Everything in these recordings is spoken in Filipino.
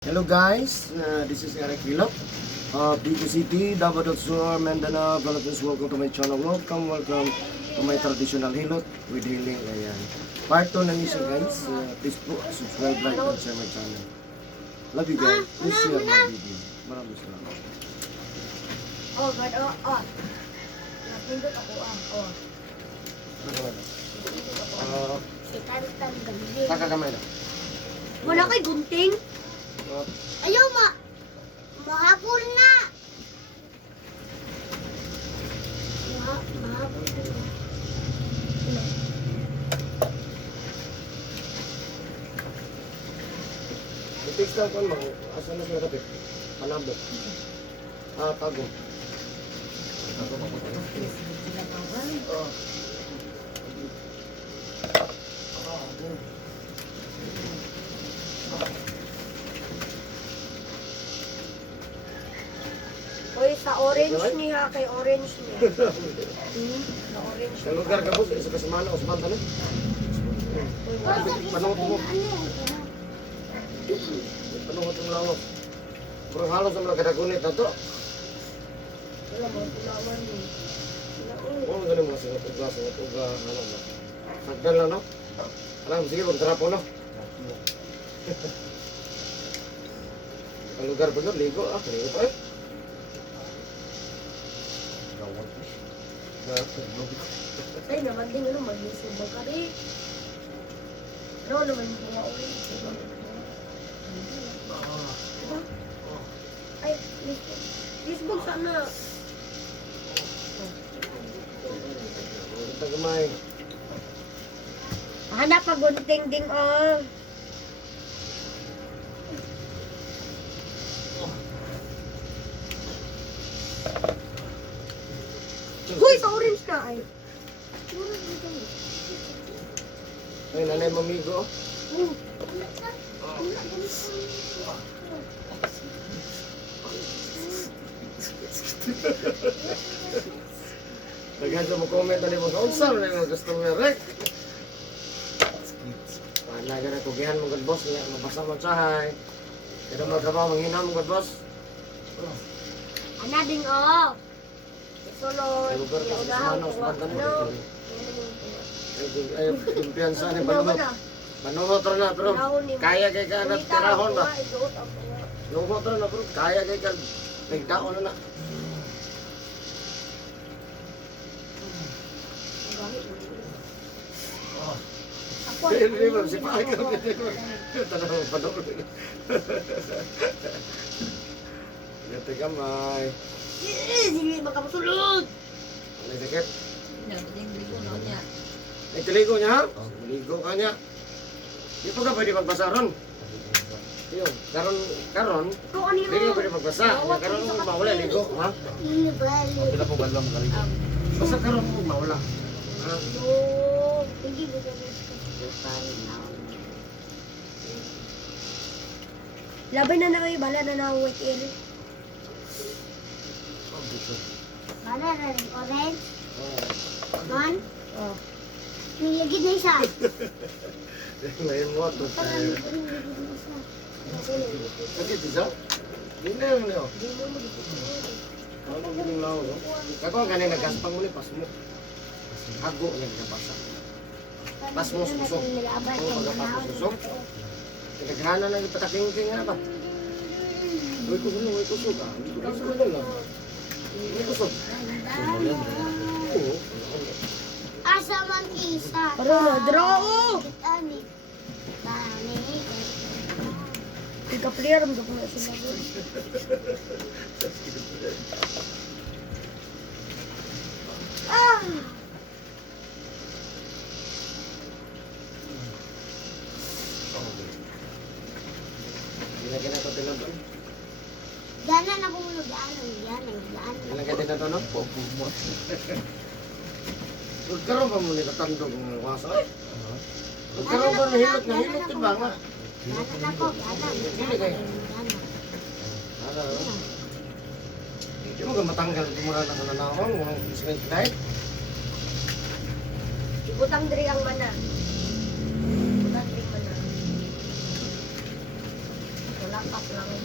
Hello guys, this is Eric Vilop of Bico City, Davao del Sur, Mindanao, Philippines. Welcome to my channel. Welcome to my traditional hilot with healing. Ayan. Part 2 na niya siya guys. Please po, subscribe, like, and share my channel. Love you guys. Please share my video. Maraming salamat. Oh, God, Napindot ako, Itan-tan ganda. Taka kamay na. Wala kay gunting? Ayaw, mahapon na. Mahapon na. I-fix lang ko mo. Asa na sila kapit? Panabot. Tago. Tago pa po tayo. Uy, sa orange niya, kay orange niya. Sa orange. Sa lugar ka po, isa ka semana, usman ka na. Panungot mo. Panungot mo lang. Pero halos ang mga kadagunit na to. Wala mo, tulawan mo. Kung ganun mga sinatuga, ano na. Sagdan lang, no? Alam, sige, magtrapo, no? Ang lugar pa doon, ligo, ligo pa eh. Ay, naman din, mag-isubag ka rin. Ano naman yung mga ulit? Ay, Facebook sana. Tagamay. Hanap pa gunting ding, Huy, sa orange na ay. Ay, nanay mamigo. Daghan sa mo comment ani mo sa unsa na yung customer rek. Wala gana tugihan mo gud boss niya mabasa mo sahay. Pero mo trabaho manghina mo gud boss. Ana ding, Sulod. Lugar ka sa Unahan semana ko, usman ka ano? Ay, kumpiyansa ni Panuhot. Panuhot ra na pero kaya kay ka na tirahon ba. Nuhot ra na pero kaya kay ka nagdaon na na. Hindi ba si Paco tanong panuhot. Gati kamay. Sige, magkamusulod. Ano sakit? Nagtiligo niya ha? Nagtiligo ka niya. Di pa ka pwede magbasaron. Yun, karon, Kung ano hindi ka pwede magbasa. Karon mo mawala, ligo, ha? Pila po balong kaligo. Basta karon mo mawala. Ha? Hindi ba laban na na kayo, bala na na wet air. Bala na rin, orange. Man? Oh. May lagid na isa. Ngayon mo ito. Sakit isa? Hindi na yun niyo. Ano mo yung lao, no? Kako ang kanina, gaspang mo ni pas mo. Ago yan kapasa. Pas mo susok. Oo, pagkapas mo susok. Naghanan na yung pataking-king nga ba? Uy, kusog na, uy, kusog ah. Kusog na lang. Uy, kusog. Oo. Asa man isa. Pero draw! Tani. Tani. Ika-player, mga po na sila. Ah! Ilagyan na ito tinapon. Gana na kung lugaan. Ilagyan din na ito, no? Magkaroon ba mo nito tandog ng wasa? Magkaroon ba ng hilot na hilot din ba nga? Gana na ko. Gana. Hindi kayo. Ano? Hindi mo ka matanggal ito muna na kananahon. Walang straight light. Ibutang diri ang mana. Ibutang diri mana. Wala Apat lang yun.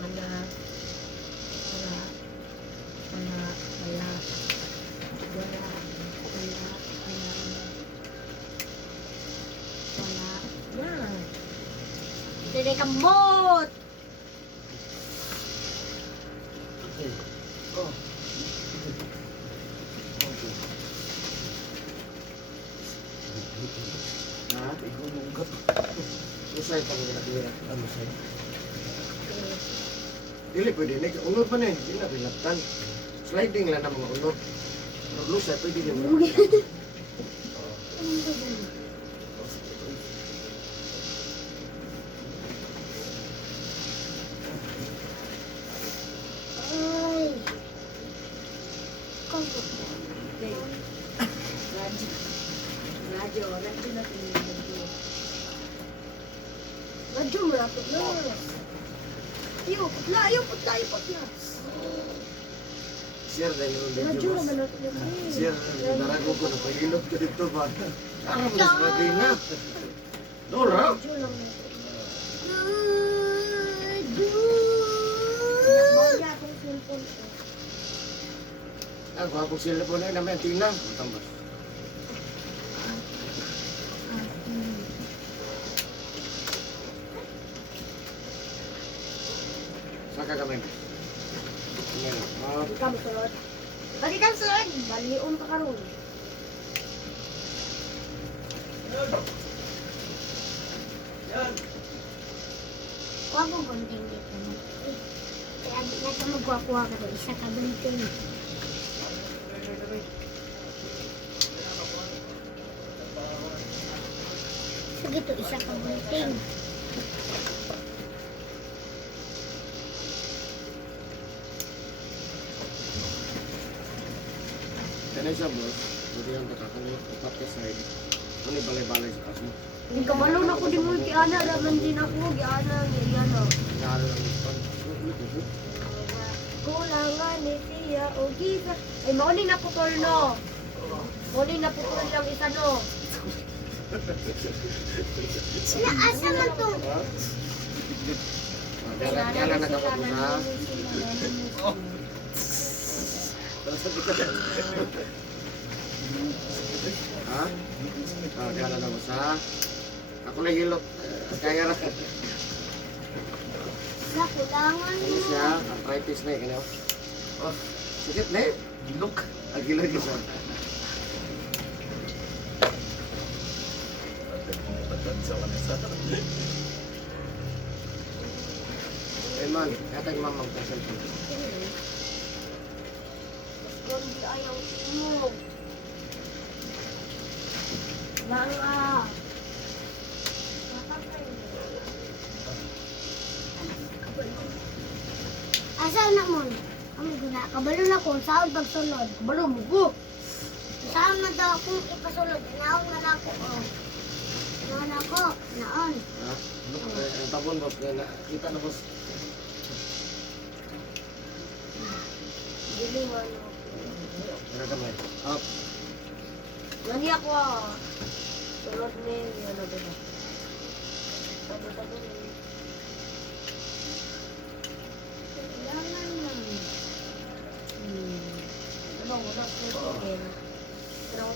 Mala. Wala. Wala. Wala. Wala. Wala. Wala. Wala. Yan. Dede kambot! Okay. Oh. Okay. Ha? Ikaw mungkat. Usay pa mga nakira. Ano sa'yo? Dili pwede na. Unod pa na yun. Hindi na rilatan. Sliding lang na mga unod. Lusay pwede din mo. Ay. Kambot. Radyo na pinili. Radyo mo rapot na. Ayaw, putla. Sir, dahil yung Radyo video naman boss. natin. Sir, narago ko na pag-ilot ka dito ba? Ano mo na sabi na? Dora? Radyo lang natin. Ah, gwapong sila po na yun namin. Tina. Matambas. Saka kami. Ayan. Ah, Lagi ka sulod. Baliun ka karon. Huwag mo gunting dito mo. Kaya di na ito magwakuha ka doon. Isa ka gunting. Sige to, isa ka gunting. kanay siya boss. Pwede yung kakakanay. Top ka side. Ano yung balay-balay sa kaso mo? Hindi ka balon ako di mo kiana raman din ako giana ngiyana. Nalo lang yung pan. Kulangan ni siya o giza. Ay mauni na putol no. Mauni na putol lang isa no. Sila, asa man to? Ha? Kaya na nakapapos ha? Ha? Kaya na nakapos ha? Ako lang hilot. Kaya na. Nakulangan Ano mo. siya? Arthritis na eh. Oh, sakit na eh. Gilok. Agilog isa. Eh man, kaya mamang kasal ko. Kundi ayaw mo. Mga. Asa na mo? Kami guna. Kabalo na ko. Saan pagsunod? Kabalo mo ko. Saan man daw akong ipasunod? Naon man ako. Oh. Naon ako. Naon. Ha? Ang tabon boss, kaya nakita na boss. Dili mo ano. Kaya kamay. Up. Nani ako ah. Sunod ni ano ba? Tabo-tabo ni. Kailangan lang. Ano wala ko din. Pero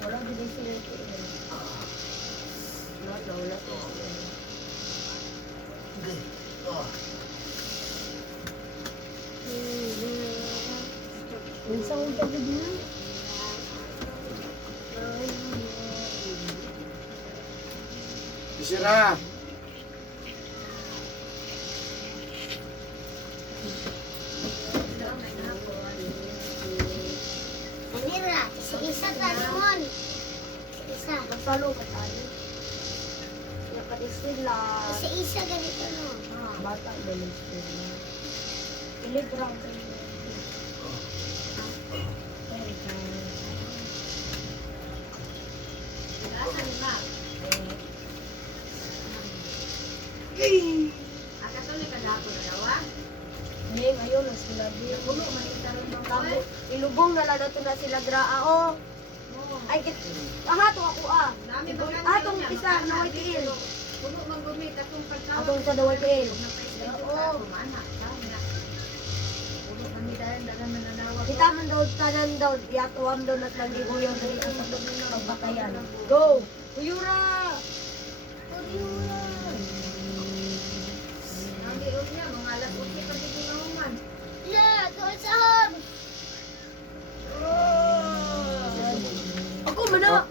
wala din sila din. Wala ko. Minsan ko pag din. Isira. Manira. Isa tanungon. Isa. Magtalo ka tayo. Nakadistil lang. Isa ganito no. Bata daling sila. Ilibrang ka niya. Hindi, ngayon na sila din. Ilubong na lang na sila draa. Ay, ahato ako ah. Ahatong isa na may tiil. Atong sa dawal kail. Kita man daw tanan daw yatuam daw nat lang giguyaw dito sa pagbatayan. Go! Kuyura! Yeah, go sa home. Ako man na!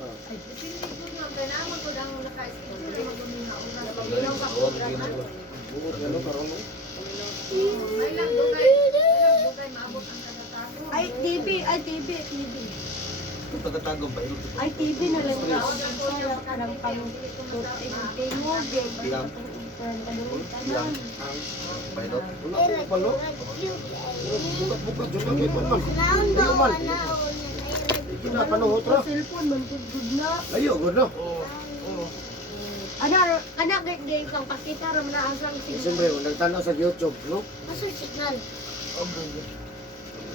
Bungot ano karon no? Ay, TV, ay, TV, TV. Pagkatago ba yun? Ay, TV na lang daw. Parang pang-tingog, Bilang. Bilang. Pilot. Wala ko palo. Bukat-bukat jud lang kay man. Naon ba Ayaw man. naon? Kinapanuhot ra. Cellphone man good na. Layo gud no. Ana gay kang pakita ra man asang Siyempre, kung nagtanaw sa YouTube, no? Maso signal.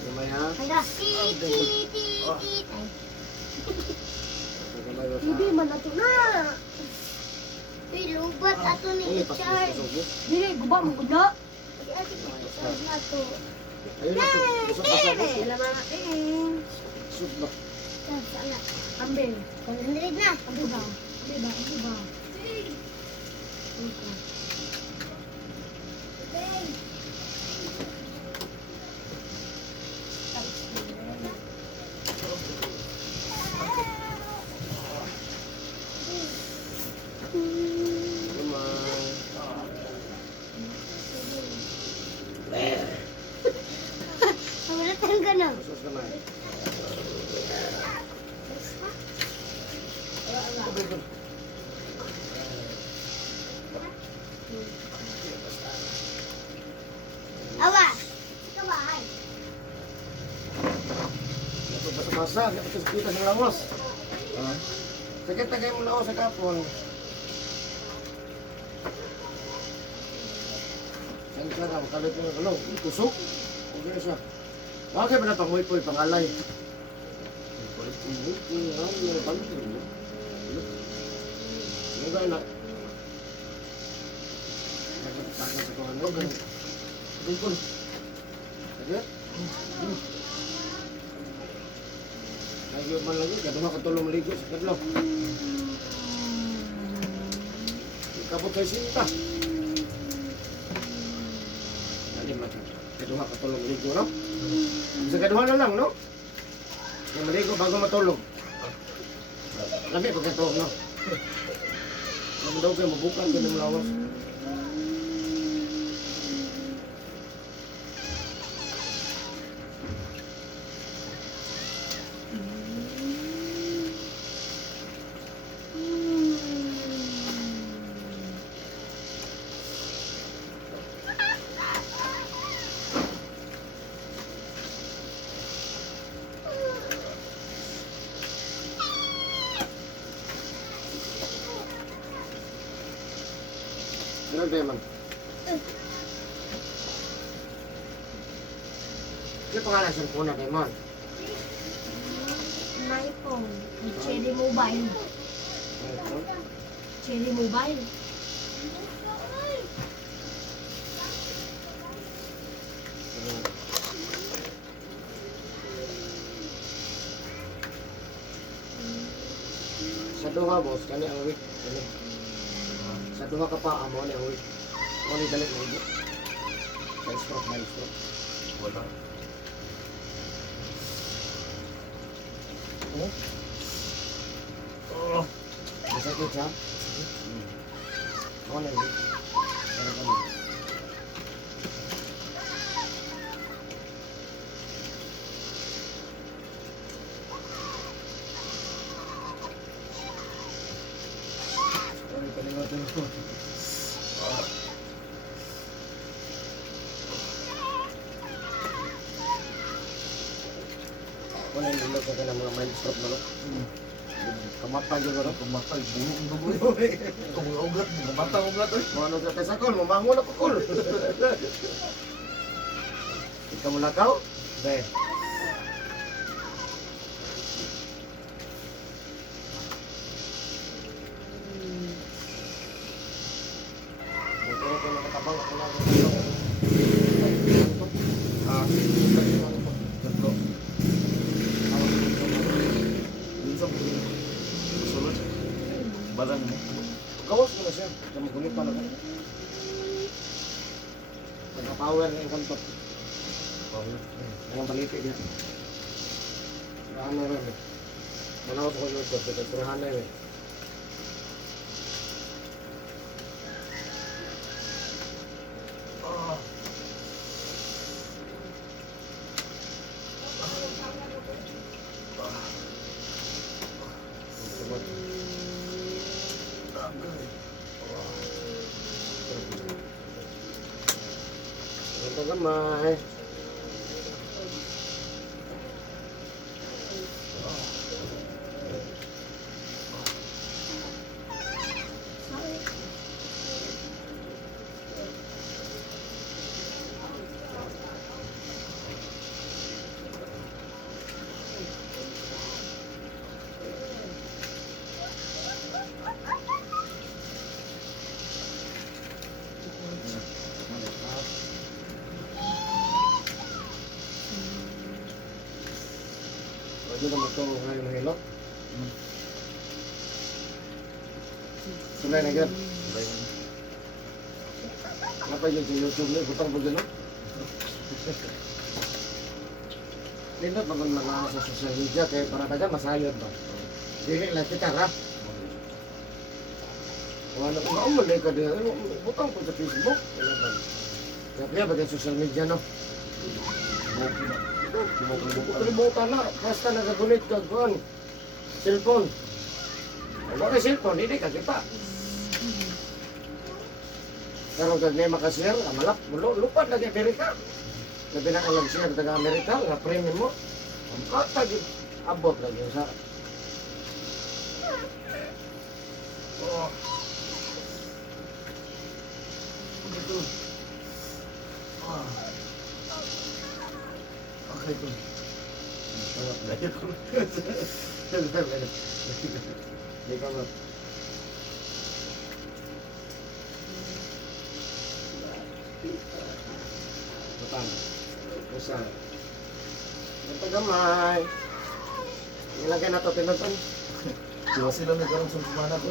Gamay ha? Handa. Ti ti ti ti. Gamay ba TV sa... man ato na. Uy, lubat ato ni Uy, i-charge. pasok-pasok. Dili guba mo gud na. Ati ko i-charge na to. Ayun na, pasok-pasok. Sila mga Pasok ba? Sana. Ambil. 100 na. Ambil ba? Ambil ba? Ambil ba? Okay. Pamulatan ka na. Pasok ka na. Awa. Ito ba? Ay. Basa-basa, kita sa lawas. Sakit na kayo mo lawas sa kapon. Saan ka na, makalit mo ano, tusok. Okay na siya. Bakit ba na panguy-puy, pangalay? Yung gano'n na. Nagtakas sa kung ano, gano'n. Bingkol. Sakit? Lagi man lagi, kaduma ka tulong maligo sa kadlaw. Ikabot kay sinta. Dali man. Kaduma ka tulong maligo, no? Sa kaduma na lang, no? Yung maligo bago matulog. Lami pagkatulog, no? Alam daw kayo, mabukan kayo ng lawas. Ganun tayo man. Ano pangalan sa phone na Demon? Na iPhone. Cherry Mobile. Cherry Mobile. Sa duha boss, kani ang week. Kani. Sa duha ka pa, amo ni ang week. Amo ni dalit mo. Sa stroke, by stroke. Wala. Masakit siya? Amo ni ang week. Pero kami. Ay, kalimutan ko. Wala yung lulog ka ng mga mind stroke na, no? Kamatan yun, no? Kumatay, buhok ang dugo. Kung ugat, kumatay ang ugat. Ano ka sa kol, mamangon ako kol. Ikaw mo lakaw? Be. ako nakatabang ako na. Tatlo. Minsan po. Susunod. Barang mo. Gawas mo na siya. Kaya magulit pa lang. Nagka-power na yung kanto. Ang baliti niya. Ano rin eh. Manaw ko yung ito. Pagkaturahan na yun eh. Ito gamay. Pwede naman ito ngayon mahilot. Sulay na yan. Apa yun sa YouTube niya? Butang po dyan, no? Nindot naman mga sa social media kaya para taga masayod ba? Dili lang kita, ha? Wala ko na umalay ka din. Butang po sa Facebook. Kaya bagay social media, no? Kalimutan na. Basta nagagunit ka, kuhan. Cellphone. Wala ka cellphone, hindi ka kita. Pero kag may makashare, malap, lupad lagi Amerika. Labi na ka share taga Amerika, nga premium mo. Ang katag, abot lagi sa... Oh. Ito. Ah. Okay, ito. Sarap lagi ko. Hindi ka ba? Batang. Kusa. Ito gamay. Ilagay na ito tinutun. Diba sila nagkaroon sa semana ko?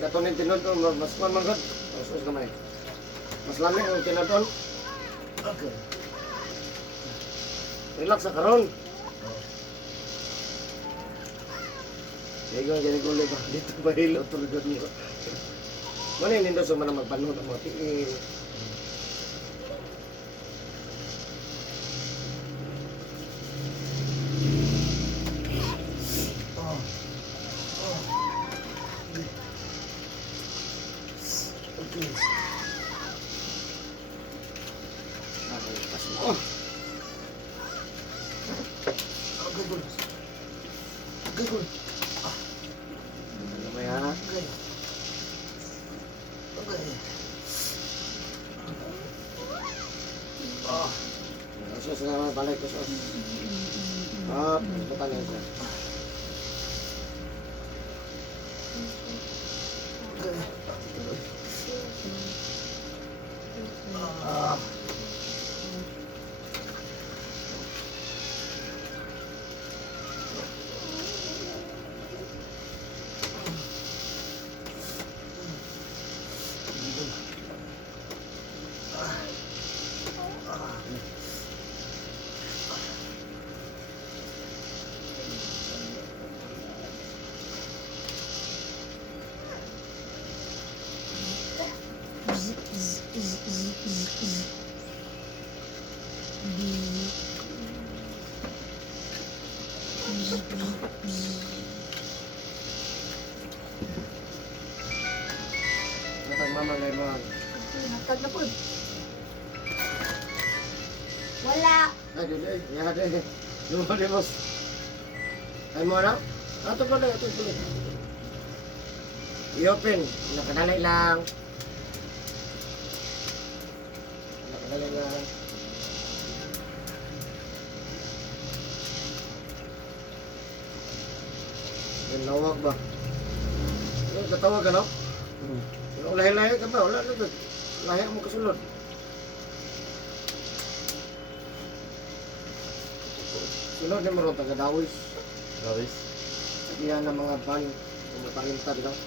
Datunin tinutun. Mas kuhan man gud. Sus gamay. Mas lamig ang tinutun. Okay. Relax sa karon. Sige, gani ko ulit. Dito ba hilo? Tulad mo. Mana yung nindo sa mga magpanahon ng mga tiil. Okay. Oh, Okay, good. Okay, good. ano may ha? Okay. Okay. Ah. Sus nga balik ko sus. Ah, bukan na siya. Okay. Ah. Matag mama ngay mo. Matag na po. Wala. Ay, dili. Ya, dili. Lupa di bos. Ay mo na? Ato pala, ato pala. I-open. Nakadali lang. Nakadali lang. Yan, nawag ba? Ano, katawag ka, no? Kung lahi-lahi ka ba, wala na to. Lahi mo kasulod. Sunod na meron taga-dawis. Dawis. Sabihan ng mga van, mga parintal lang.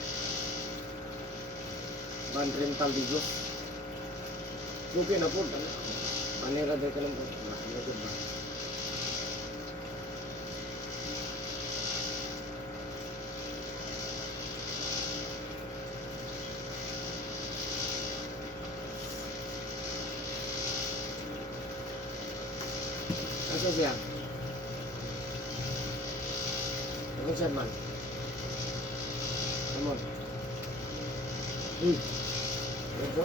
Van rental digos. Suki na po. Panira din ka lang po. Nakagod ba? Asa siya? Ano siya man? Come on. Ito?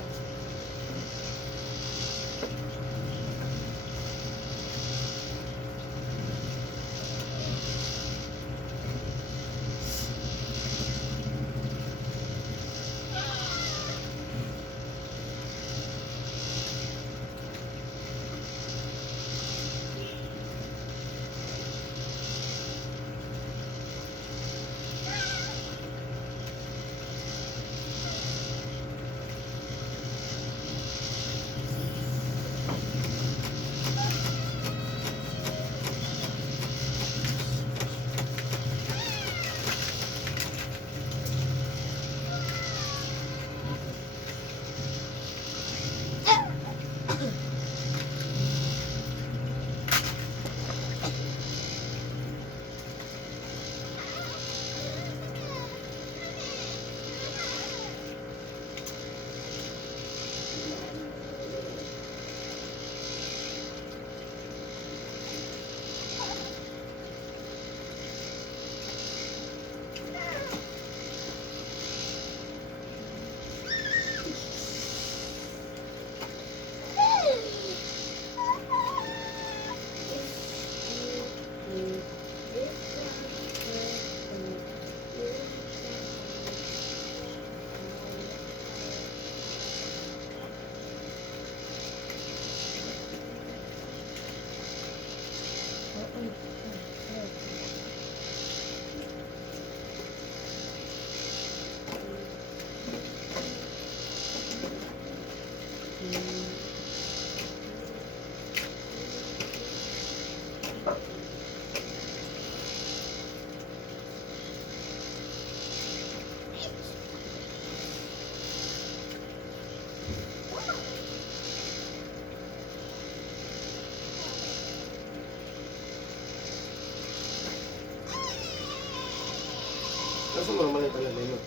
Kaso mga maliit talaga yun.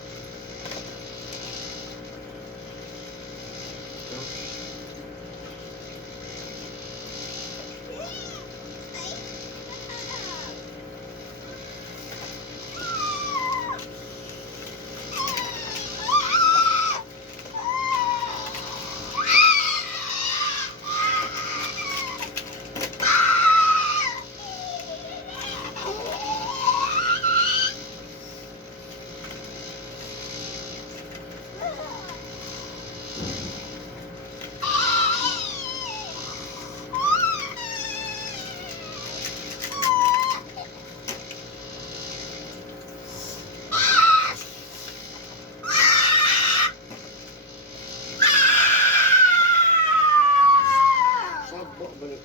Sabo balik.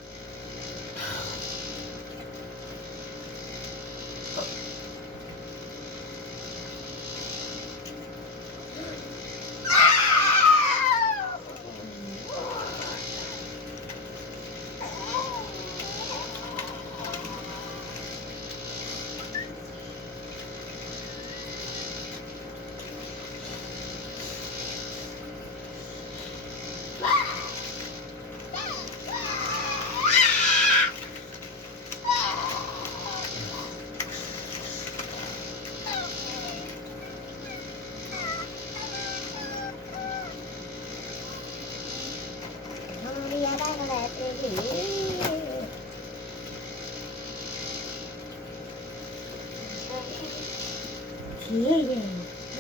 Iya.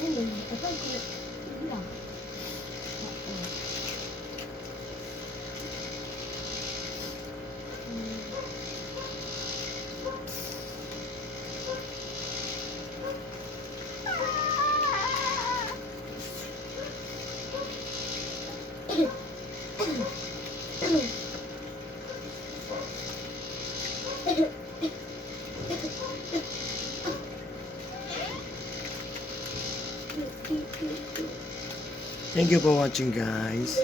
Ini apa kulit? Iya. Thank you for watching, guys.